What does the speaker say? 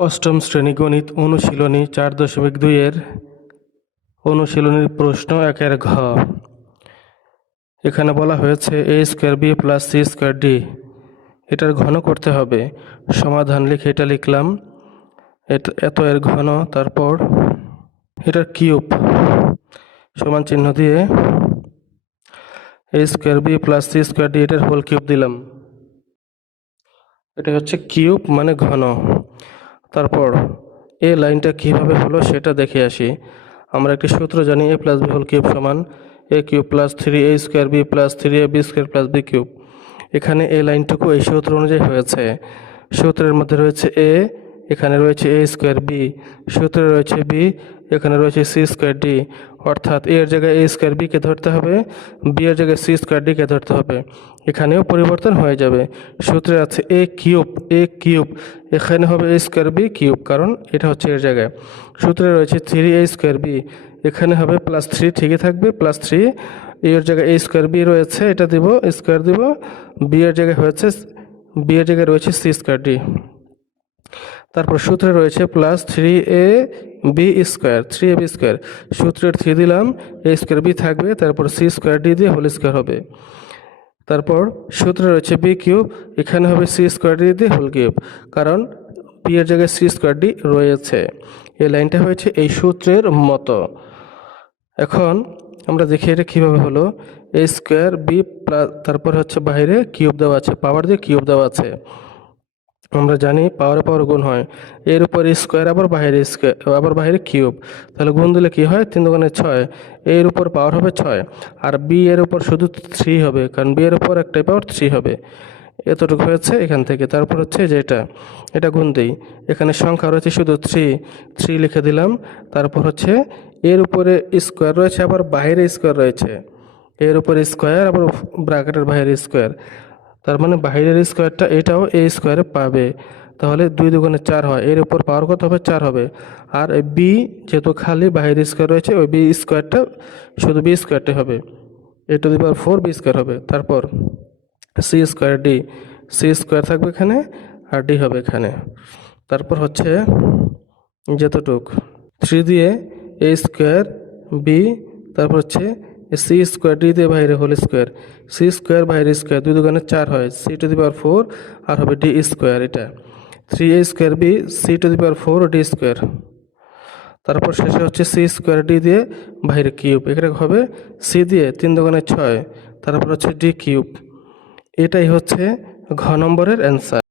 অষ্টম শ্রেণী গণিত অনুশীলনী 4.2 এর অনুশীলনীর প্রশ্ন 1-এর ঘ। এখানে বলা হয়েছে a square b plus c square d, এটার ঘন করতে হবে। সমাধান লিখে এটা লিখলাম, এত এর ঘন, তারপর এটার কিউব সমান চিহ্ন দিয়ে a square b plus c square d এটার হোল কিউব দিলাম। এটা হচ্ছে কিউব মানে ঘন। তারপর এই লাইনটা কিভাবে হলো সেটা দেখে আসি। আমরা একটি সূত্র জানি, a plus b whole cube সমান a cube plus 3a square b plus 3ab square plus b cube. এখানে এই লাইনটুকু এই সূত্র অনুযায়ী হয়েছে। সূত্রের মধ্যে রয়েছে a, এখানে রয়েছে a স্কয়ার b, সূত্রে রয়েছে b, এখানে রয়েছে c স্কয়ার d, অর্থাৎ a এর জায়গায় a স্কয়ার b কে ধরতে হবে, b এর জায়গায় c স্কয়ার d কে ধরতে হবে। এখানেও পরিবর্তন হয়ে যাবে। সূত্রে আছে a কিউব, এখানে হবে a স্কয়ার b কিউব, কারণ এটা হচ্ছে এর জায়গায়। সূত্রে রয়েছে 3a স্কয়ার b, এখানে হবে প্লাস 3, ঠিকই থাকবে প্লাস 3, এর জায়গায় a স্কয়ার b রয়েছে, এটা দিব স্কয়ার দিব, b এর জায়গায় রয়েছে c স্কয়ার d। তারপর সূত্রে রয়েছে প্লাস 3ab স্কয়ার, সূত্রের 3 দিলাম, a স্কয়ার b থাকবে, তারপর c স্কয়ার d দিয়ে হোল স্কয়ার হবে। তারপর সূত্রে রয়েছে b কিউব, এখানে হবে c স্কয়ার d দিয়ে হোল কিউব, কারণ b এর জায়গায় c স্কয়ার d রয়েছে। এই লাইনটা হয়েছে এই সূত্রের মতো। এখন আমরা দেখি এটা কীভাবে হলো। a স্কয়ার b প্লাস, তারপর হচ্ছে বাইরে কিউব দেওয়া আছে, পাওয়ার দিয়ে কিউব দেওয়া আছে। আমরা জানি পাওয়ারে পাওয়ার গুণ হয়, এর উপর স্কোয়ার আবার বাইরে কিউব, তাহলে গুণ দিলে কি হয়, 3 দুগুণে 6, এর উপর পাওয়ার হবে 6, আর বি এর উপর শুধু 3 হবে, কারণ বি এর উপর একটাই পাওয়ার 3 হবে। এতটুকু হয়েছে এখান থেকে। তারপর হচ্ছে যে এটা গুণ দিই, এখানে সংখ্যা রয়েছে শুধু 3 লিখে দিলাম। তারপর হচ্ছে এর উপরে স্কোয়ার রয়েছে, আবার বাইরে স্কোয়ার রয়েছে, এর উপরে স্কোয়ার আবার ব্র্যাকেটের বাইরে স্কোয়ার, তার মানে বাইরের স্কোয়ারটা এটাও a স্কোয়ারে পাবে। তাহলে 2 দুগুণে 4 হয়, এর উপর পাওয়ার কত হবে, 4 হবে। আর বি যেহেতু খালি বাইরের স্কোয়ার রয়েছে, ওই বি স্কোয়ারটা শুধু বি স্কোয়ারটাই হবে, a to the power 4 b square হবে। তারপর সি স্কোয়ার থাকবে এখানে, আর ডি হবে এখানে। তারপর হচ্ছে যতটুক 3 দিয়ে a স্কোয়ার বি, তারপর হচ্ছে সি স্কোয়ার ডি দিয়ে বাইরে হোল স্কোয়ার, সি স্কোয়ার বাইরে স্কোয়ার, 2 দুগুণে 4 হয়, সি টু দি পাওয়ার 4, আর হবে ডি স্কোয়ার। এটা 3a square b c to the power 4 d square. তারপর শেষে হচ্ছে সি স্কোয়ার ডি দিয়ে বাইরে কিউব, এখানে হবে সি দিয়ে 3 দুগুণে 6, তারপর হচ্ছে ডি কিউব। এটাই হচ্ছে ঘ নম্বরের অ্যান্সার।